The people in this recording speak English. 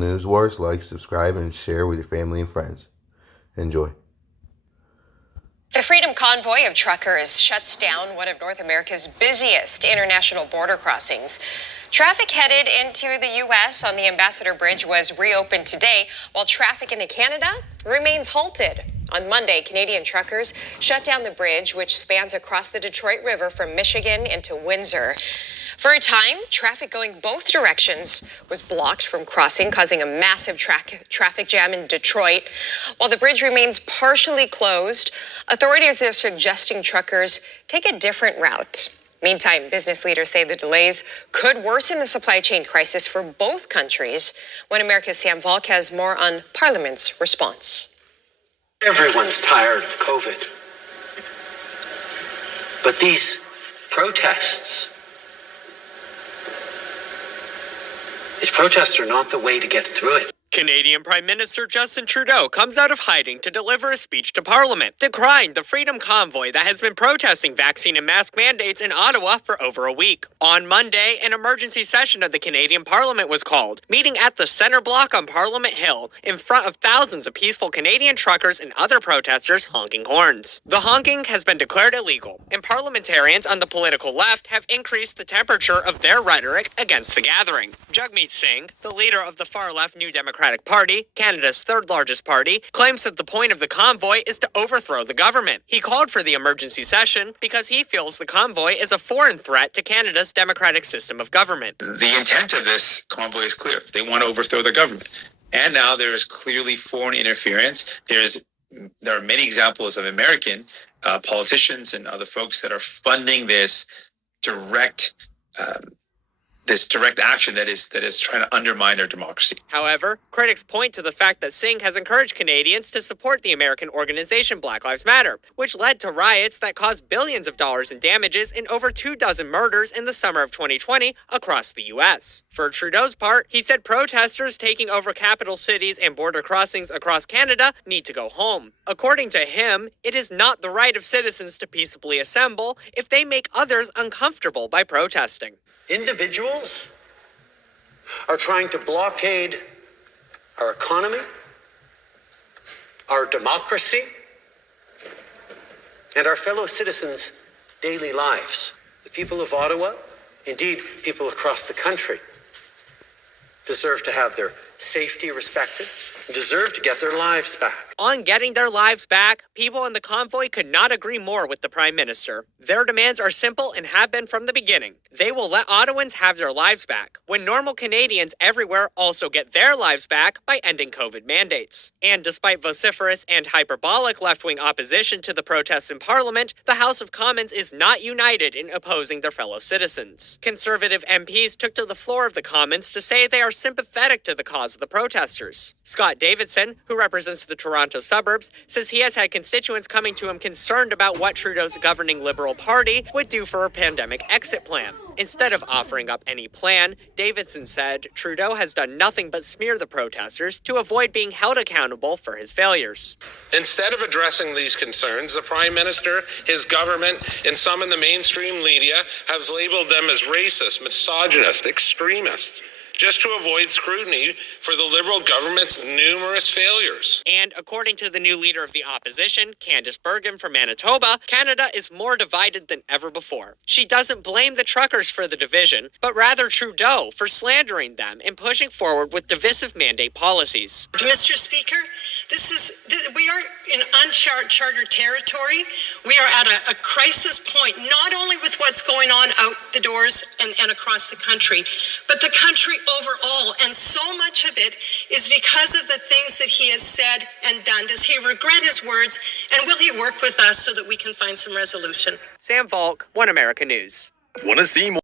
News Wars, like, subscribe, and share with your family and friends. Enjoy. The Freedom Convoy of truckers shuts down one of North America's busiest international border crossings. Traffic headed into the U.S. on the Ambassador Bridge was reopened today, while traffic into Canada remains halted. On Monday, Canadian truckers shut down the bridge, which spans across the Detroit River from Michigan into Windsor. For a time, traffic going both directions was blocked from crossing, causing a massive traffic jam in Detroit. While the bridge remains partially closed, authorities are suggesting truckers take a different route. Meantime, business leaders say the delays could worsen the supply chain crisis for both countries. When America's Sam Volk has more on Parliament's response. Everyone's tired of COVID. But these protests are not the way to get through it. Canadian Prime Minister Justin Trudeau comes out of hiding to deliver a speech to Parliament, decrying the Freedom Convoy that has been protesting vaccine and mask mandates in Ottawa for over a week. On Monday, an emergency session of the Canadian Parliament was called, meeting at the Centre Block on Parliament Hill in front of thousands of peaceful Canadian truckers and other protesters honking horns. The honking has been declared illegal, and parliamentarians on the political left have increased the temperature of their rhetoric against the gathering. Jagmeet Singh, the leader of the far-left New Democratic Party, Canada's third-largest party, claims that the point of the convoy is to overthrow the government. He called for the emergency session because he feels the convoy is a foreign threat to Canada's democratic system of government. The intent of this convoy is clear. They want to overthrow the government. And now there is clearly foreign interference. There are many examples of American politicians and other folks that are funding this direct action that is trying to undermine our democracy. However, critics point to the fact that Singh has encouraged Canadians to support the American organization Black Lives Matter, which led to riots that caused billions of dollars in damages and over 24 murders in the summer of 2020 across the U.S. For Trudeau's part, he said protesters taking over capital cities and border crossings across Canada need to go home. According to him, it is not the right of citizens to peaceably assemble if they make others uncomfortable by protesting. Individuals are trying to blockade our economy, our democracy, and our fellow citizens' daily lives. The people of Ottawa, indeed people across the country, deserve to have their safety respected and deserve to get their lives back. On getting their lives back, people in the convoy could not agree more with the Prime Minister. Their demands are simple and have been from the beginning. They will let Ottawans have their lives back, when normal Canadians everywhere also get their lives back by ending COVID mandates. And despite vociferous and hyperbolic left-wing opposition to the protests in Parliament, the House of Commons is not united in opposing their fellow citizens. Conservative MPs took to the floor of the Commons to say they are sympathetic to the cause of the protesters. Scott Davidson, who represents the Toronto suburbs, says he has had constituents coming to him concerned about what Trudeau's governing Liberal Party would do for a pandemic exit plan. Instead of offering up any plan, Davidson said Trudeau has done nothing but smear the protesters to avoid being held accountable for his failures. Instead of addressing these concerns, the Prime Minister, his government, and some in the mainstream media have labeled them as racist, misogynist, extremist, just to avoid scrutiny for the Liberal government's numerous failures. And according to the new leader of the opposition, Candice Bergen from Manitoba, Canada is more divided than ever before. She doesn't blame the truckers for the division, but rather Trudeau for slandering them and pushing forward with divisive mandate policies. Mr. Speaker, we are in uncharted territory. We are at a crisis point, not only with what's going on out the doors and across the country, but the country overall. And so much of it is because of the things that he has said and done. Does he regret his words? And will he work with us so that we can find some resolution? Sam Volk, One America News. Want to see more?